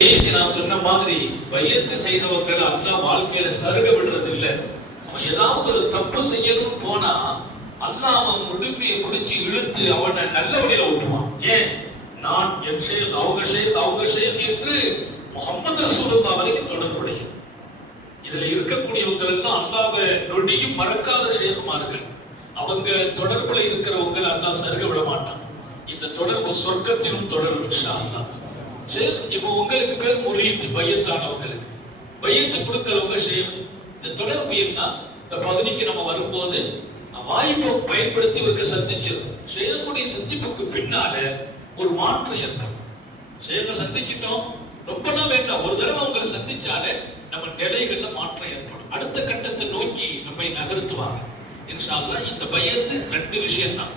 நான் சொன்ன மாதிரி பையத்து செய்தவர்கள் அல்லாஹ் வாழ்க்கையில சருக விடுறது இல்லை. அவன் ஏதாவது ஒரு தப்பு செய்யணும் போனா அல்லாஹ் அவன் முழுமையை பிடிச்சி இழுத்து அவனை நல்ல வழியில விட்டுவான். ஏன்? நான் என் ஷேக் அவங்க ஷேக் என்று முஹம்மது ரசூலுல்லாஹ் வரைக்கும் தொடர்புடைய இதுல இருக்கக்கூடியவங்க எல்லாம் அல்லாஹ்வை நொடியும் மறக்காத ஷேகுமார்கள். அவங்க தொடர்புல இருக்கிறவங்க அல்லாஹ் சருக விட மாட்டான். இந்த தொடர்பு சொர்க்கத்திலும் தொடர்பு இன்ஷா அல்லாஹ். ஷேக் இப்போ உங்களுக்கு பேர் முரீத் பையத்தானவங்களுக்கு பையத்து கொடுக்கிறவங்க ஷேக். இந்த தொடர்பு என்ன? இந்த பகுதிக்கு நம்ம வரும்போது வாய்ப்பை பயன்படுத்தி இவருக்கு சந்திச்சிடும். ஷேகுடைய சந்திப்புக்கு பின்னால ஒரு மாற்றம் ஏற்படும். ஷேகை சந்திச்சிட்டோம் ரொம்ப நாள் வேண்டாம், ஒரு தடவை அவங்களை சந்திச்சாலே நம்ம நிலைகள்ல மாற்றம் ஏற்படும். அடுத்த கட்டத்தை நோக்கி நம்மை நகர்த்துவாங்க இன்ஷா அல்லாஹ். இந்த பையத்து ரெண்டு விஷயம் தான்.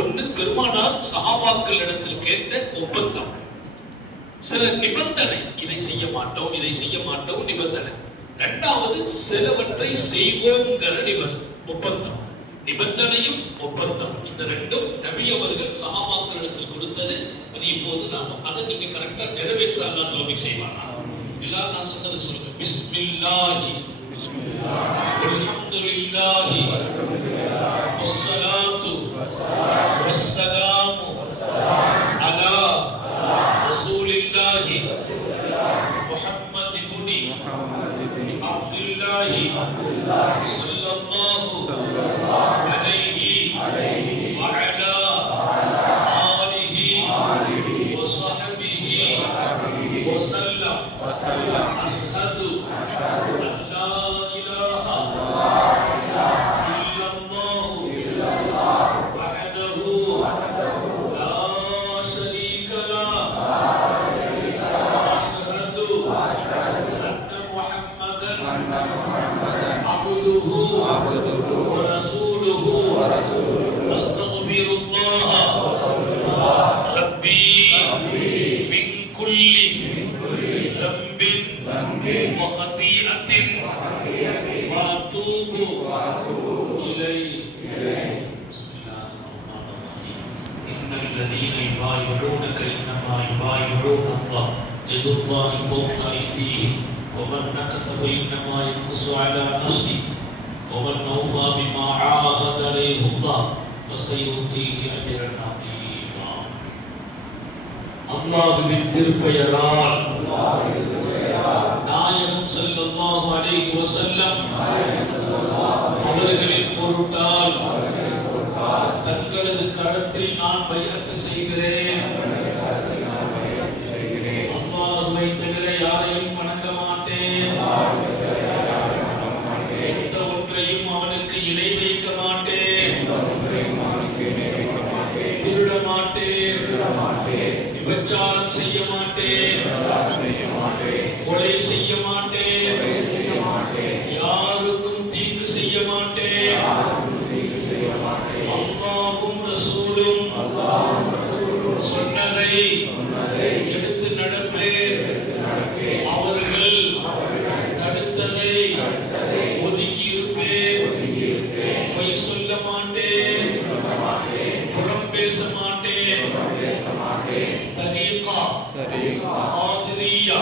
ஒன்னு, பெருமானார் சஹாபாக்கள் இடத்தில் கேட்ட ஒப்பந்தம், சில நிபந்தனை, இதை செய்ய மாட்டோம் நிபந்தனை. இரண்டாவது, சிலவற்றை செய்வோங்கிற ஒப்பந்தம். நிபந்தனையும் ஒப்பந்தம், இந்த ரெண்டும் நபி அவர்கள் சஹாபாக்களிடத்தில் கொடுத்தது. அது இப்போது நாம அதை நீங்க கரெக்டா நிறைவேற்ற அல்லாஹ் தௌஃபீக் செய்வானா? எல்லாரும் நான் சொன்னது சொல்லுங்க. பிஸ்மில்லாஹி அல்ஹம்துலில்லாஹி வஸ்ஸலாத்து வஸ்ஸலாமு அலா ரசூலில்லாஹி முஹம்மது இப்னி அப்துல்லாஹி ஸல்லல்லாஹு அலைஹி வஅலா ஆலிஹி வஸஹ்பிஹி வஸல்லம். அஷ்ஹது அல்லா இலாஹா இல்லல்லாஹு வஹ்தஹு லா ஷரீக லஹு வஅஷ்ஹது அன்ன முஹம்மதன் அப்துஹு வரசூலுஹு. அஸ்தக்ஃபிருல்லாஹ ரப்பி மின் குல்லி ذنب وخطيئة وأتوب إليه. بسم الله الرحمن الرحيم. إن الذين يبايعونك إنما يبايعون الله يد الله فوق أيديهم ومن نكث فإنما ينكث على نفسه ومن أوفى بما عاهد عليه الله فسيؤتيه أجرا عظيما. அல்லாஹ்வின் திருப்பெயரால் நாயகம் ஸல்லல்லாஹு அலைஹி வஸல்லம் அவர்களின் பொருட்டால் தங்களது கரத்தில் நான் பைஅத் செய்கிறேன். அல்லாஹ்வை தவிர யாரையும் வணங்க மாட்டேன், எந்த ஒன்றையும் அவனுக்கு இணை வைக்க மாட்டேன், திருட மாட்டேன், விபச்சாரம் செய்ய மாட்டேன், கொலை செய்ய மாட்டேன், யாருக்கும் தீங்கு செய்ய மாட்டேன். அல்லாஹ்வும் ரசூலும் சொன்னதை எடுத்து நடப்பேன். அவர்கள் தடுத்ததை ஒதுக்கி இருப்பேன். பொய் சொல்ல மாட்டேன், புறம் பேச மாட்டேன். தரீகா காதிரியா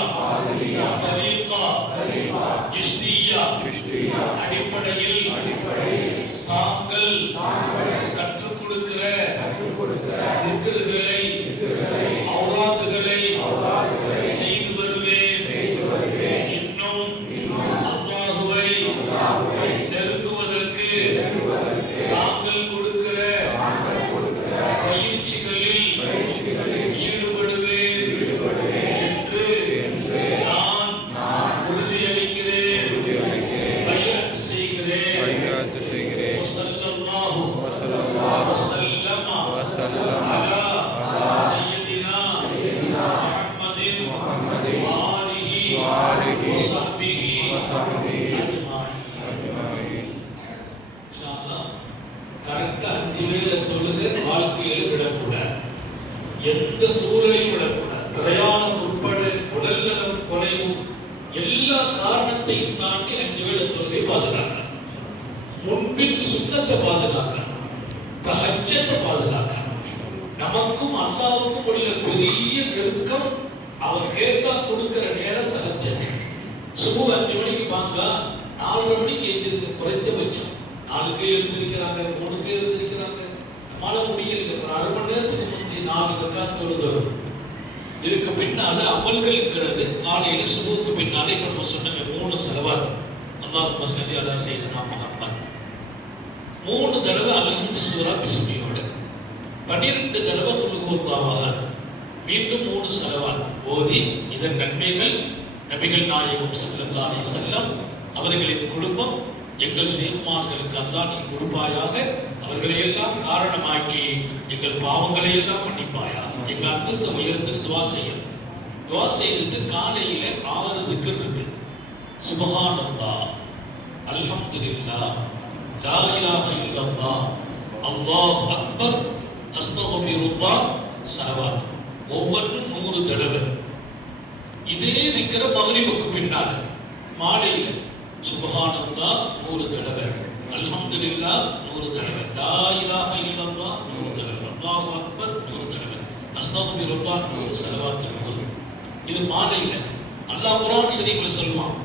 தரீகா ஜிஷ்தியா அடிப்படையில் தாங்கள் கற்றுக் கொடுக்கிற திக்ருகளை அவுராதுகளை செய்து வருவேன். இன்னும் அல்லாஹ்வை நெருங்குவதற்கு தாங்கள் கொடுக்கிற பயிற்சிகளில் ஈடுபடுவேன் என்று நான் உறுதியளிக்கிறேன், பைஅத் செய்கிறேன். ஸல்லல்லாஹு வஸல்லம அலா சய்யிதினா முஹம்மதின் ஆலிஹி வஸஹ்பிஹி அஜ்மாஈன். இன்ஷா அல்லாஹ் கரெக்டா 5 வேளை தொழுகை வாழ்க்கையில விடக்கூடாது, எந்த சூழலையும் விடக்கூடாது. பிரயாணம் உட்பட உடல்நலம் குறைவும் எல்லா காரணத்தையும் தாண்டி 5 வேளை தொழுகை பாதுகாக்கணும். முன்பின் சுன்னத்தை பாதுகாக்கணும், தஹஜ்ஜத்தை பாதுகாக்கணும். நமக்கும் அல்லாஹ்வுக்கும் உள்ள பெரிய நெருக்கம் அவர் கேட்டா கொடுக்கிற சுபு 5 மணிக்கு வாங்க, 4:30 மணிக்கு எழுந்திருக்க குறைந்தபட்சம் 4க்கே எழுந்திருக்கிறாங்க, 3க்கே எழுந்திருக்கிறாங்க. நம்மளால முடியல. ஒரு அரை மணி நேரத்துக்கு முந்தி 4 ரக்காத் தொழுதோம். இதுக்கு பின்னால அமல்கள் இருக்கிறது. காலையில சுபுக்கு பின்னால இப்ப நம்ம சொன்னங்க 3 ஸலவாத். அல்லாஹும்ம ஸல்லி அலா சய்யிதினா முஹம்மத். 3 தடவை அல்ஹம்து சூரா பிஸ்மியோட, 12 தடவை குல் ஹுவல்லாஹு அஹத், மீண்டும் 3 ஸலவாத் ஓதி இதன் நன்மைகள் நபிகள் நாயகம் ஸல்லல்லாஹு அலைஹி வஸல்லம் அவர்களின் குடும்பம் எங்கள் ஷேக்மார்களுக்கு அல்லாஹ் நீ கொடுப்பாயாக, அவர்களை எல்லாம் காரணமாக்கி எங்கள் பாவங்களை எல்லாம் மன்னிப்பாயா, எங்க அந்தஸ்தை உயர்த்து துவா செய்யணும். துவா செய்துட்டு காலையில 6 திக்ர் இருக்கு. சுப்ஹானல்லாஹ், அல்ஹம்துலில்லாஹ், லா இலாஹ இல்லல்லாஹ், அல்லாஹ் அக்பர், அஸ்தக்ஃபிருல்லாஹ், ஸலவாத். ஒவ்வொன்றும் 100 தடவை. இதே திக்ர மக்ரிபுக்கு பின்னால் மாலையில சுப்ஹானல்லாஹ் 100 தடவை, அல்ஹம்துலில்லாஹ் 100 தடவை, லா இலாஹ இல்லல்லாஹ் 100 தடவை, அல்லாஹு அக்பர் 100 தடவை, அஸ்தக்ஃபிருல்லாஹ் 100, ஸலவாத் 100. இது மாலையில. அல்லாஹ் குர்ஆன் ஷரீஃப்ல சொல்வான்,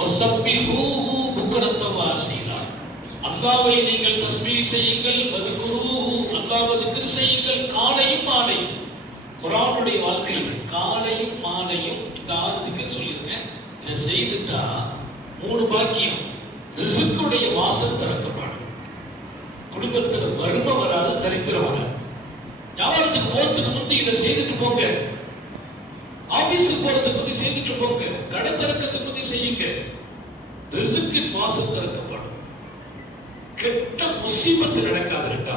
வஸப்பிஹூஹு புக்ரத்தன் வ அஸீலா. அல்லாஹ்வை நீங்கள் தஸ்பீஹ் செய்யுங்கள், வذ்குரூஹு, அல்லாஹ்வை திக்ர் செய்யுங்கள் காலையும் மாலையும். குர்ஆனுடைய வாழ்க்கையில் காலையும் மாலையும் இந்த 6 திக்ர் சொல்லியிருக்கேன். இதை செய்துட்டா 3 பாக்கியம். ரிஸ்குடைய வாசல் திறக்கப்படும். குடும்பத்தில் வறுமை வராது, தரித்திரம் வராது. வியாபாரத்துக்கு போறதுக்கு முந்தி இதை செய்துட்டு போங்க. ஆபீஸுக்கு போறதுக்கு முந்தி செய்துட்டு போங்க. கடை திறக்கிறதுக்கு முந்தி செய்யுங்க. ரிஸ்கின் வாசல் திறக்கப்படும். கெட்ட முசீபத்து நடக்காதுட்டா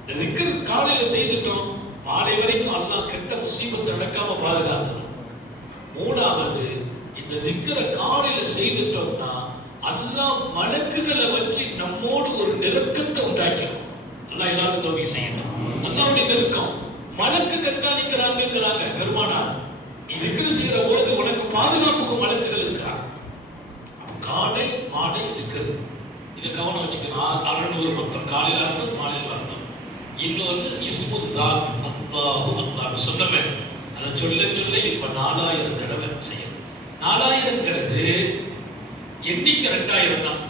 இந்த திக்ர் காலையில செய்துட்டோம், மாலை வரைக்கும் அல்லாஹ் கெட்ட முசீபத்து நடக்காம பாதுகாக்கணும். 3வது, இந்த திக்ர காலையில செய்துட்டோம்னா அல்லாஹ் மலக்குகளை வச்சு நம்மோடு ஒரு நெருக்கத்தை உண்டாக்கணும். அல்லாஹ் எல்லாரும் தௌபீ செய்யணும். அல்லாஹ்வுடைய நெருக்கம். மலக்கு கண்காணிக்கிறாங்கிறாங்க பெருமானா, நீ திக்ர செய்யற போது உனக்கு பாதுகாப்புக்கு மலக்குகள் இருக்கிறாங்க. காலை மாலை திக்ர், இது கவனம் வச்சுக்கணும். 600 மொத்தம் காலையில வரணும், மாலையில் வரணும். இன்னொன்று இஸ்முல் தாத், அல்லாஹு அல்லாஹ் சொன்னமே, அதை சொல்ல சொல்ல இப்ப 4000 தடவை செய்யணும். 4000ங்கிறது எண்ணிக்கை 2000 தான்.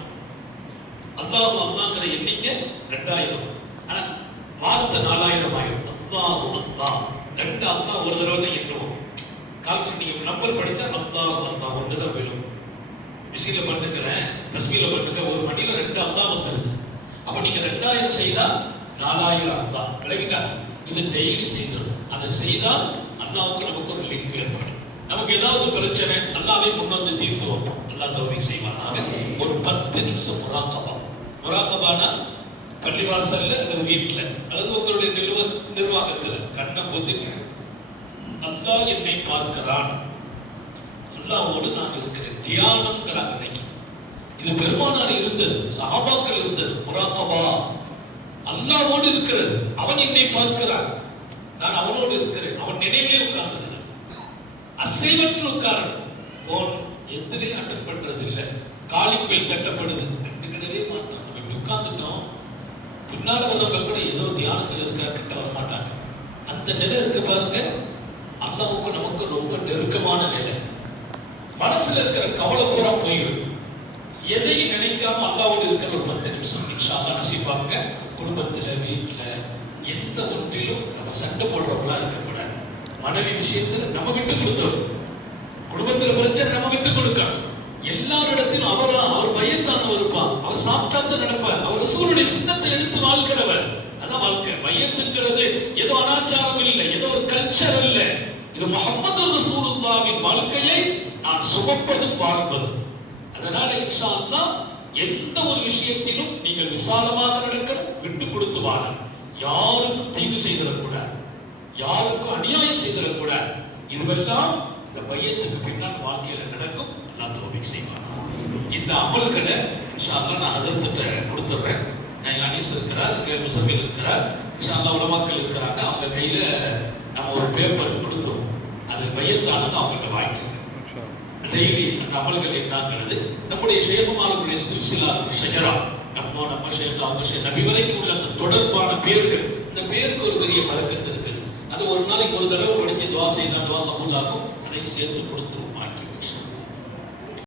அல்லாஹு அல்லாஹ்ங்கிற எண்ணிக்கை 2000. ஆனா வார்த்தை 4000 ஆயிடும். அல்லாஹு அல்லாஹ் 2 அல்லாஹ் ஒரு தடவை தான் எண்ணுவோம். கால்குலேட் நீங்க நம்பர் படிச்சா அல்லாஹு அல்லாஹ் 1 தான் விழும். மிஷின்ல பண்ணுங்களேன், தஸ்பீல பண்ணுங்க, ஒரு மணியில 2 அல்லாஹ் வந்துருது. அப்ப நீங்க 2000 செய்தா 4000 அல்லாஹ் விளங்கிட்டா. இது டெய்லி செய்யணும். அதை செய்தால் அல்லாஹ்வுக்கு நமக்கு ஒரு லிங்க் ஏற்படும். நமக்கு ஏதாவது பிரச்சனை அல்லாஹ்வே முன் வந்து தீர்த்து வைப்போம். அல்லாஹ் தௌஃபீக் செய்வானாக. ஒரு 10 நிமிஷம் முராகபா. முராகபானா பள்ளிவாசல்ல அல்லது வீட்டுல அல்லது உங்களுடைய நிர்வாகத்துல கண்ணை பொத்திட்டு அல்லாஹ் என்னை பார்க்கிறான், அல்லாஹ்வோடு நான் இருக்கிறேன், தியானம்ங்கிறாங்க. இன்னைக்கு இது பெருமானார் இருந்தது, சஹாபாக்கள் இருந்தது. முராகபா அல்லாஹ்வோடு இருக்கிறது. அவன் என்னை பார்க்கிறான், நான் அவனோடு இருக்கிறேன். அவன் நினைவிலே உட்கார்ந்து அசைவற்று உட்காரன். போன் எதுலையும் அட்டன் பண்றது இல்லை. காலிங் பெல் தட்டப்படுது, கண்டுக்கிடவே மாட்டோம். நம்ம இப்படி உட்கார்ந்துட்டோம், பின்னால வந்தவங்க கூட ஏதோ தியானத்தில் இருக்கிற கிட்ட வர மாட்டாங்க. அந்த நிலை இருக்கு பாருங்க, அல்லாஹ்வுக்கு நமக்கு ரொம்ப நெருக்கமான நிலை. மனசுல இருக்கிற கவலை பூரா போயிடும். எதையும் நினைக்காம அல்லாஹ்வோடு இருக்கிற ஒரு 10 நிமிஷம் இன்ஷா அல்லாஹ் நசீபாங்க. குடும்பத்துல வீட்டுல எந்த ஒன்றிலும் நம்ம சண்டை போடுறவங்களா இருக்கக்கூடாது. மனைவி விஷயத்துல நம்ம விட்டு கொடுத்தோம். குடும்பத்துல பிரச்சனை நம்ம விட்டு கொடுக்கணும். எல்லாரிடத்திலும் அவர் பயத்தானவர் இருப்பார். அவர் சாப்பிட்டாத்த நடப்பார். அவர் சூழலுடைய சின்னத்தை எடுத்து வாழ்கிறவர். அதான் வாழ்க்கை. மையத்துங்கிறது ஏதோ அனாச்சாரம் இல்லை, ஏதோ ஒரு கல்ச்சர் இல்லை. இது முஹம்மது ரசூலுல்லாஹ்வின் வாழ்க்கையை நான் சுமப்பதும் வாழ்வதும். அதனால இன்ஷா அல்லாஹ் எந்த ஒரு விஷயத்திலும் நீங்கள் விசாலமாக நடக்கணும், விட்டு கொடுத்து வாழணும். யாருக்கும் தீங்கு செய்திடக்கூடாது, யாருக்கும் அநியாயம் செய்திடக்கூடாது. இதுவெல்லாம் இந்த பையத்துக்கு பின்னால் வாழ்க்கையில நடக்கும். அல்லாஹ் தௌஃபீக் செய்வார். இந்த அமல்களை இன்ஷா அல்லாஹ் நான் ஹஜ்ரத்திட்ட கொடுத்துட்றேன். அனீஸ் இருக்கிறார், முசம்மில் இருக்கிறார், இன்ஷா அல்லாஹ் உலமாக்கள் இருக்கிறாங்க. அவங்க கையில நம்ம ஒரு பேப்பர் கொடுத்தோம். அது பையத்தானது அவங்கள்ட்ட வாங்கிக்கோங்க. டெய்லி அந்த அமல்கள் என்னங்கிறது நம்முடைய ஷேகுமார்களுடைய சில்சிலா ஷஜரா, நம்ம ஷேக் அவங்க ஷேக் நபி வரைக்கும் உள்ள அந்த தொடர்பான பேர்கள், இந்த பேருக்கு ஒரு பெரிய பரக்கத்து இருக்குது. அது ஒரு நாளைக்கு ஒரு தடவை படிச்சு துவா செய்தால் துவா கபூல் ஆகும். அதை சேர்த்து கொடுத்து வாங்கி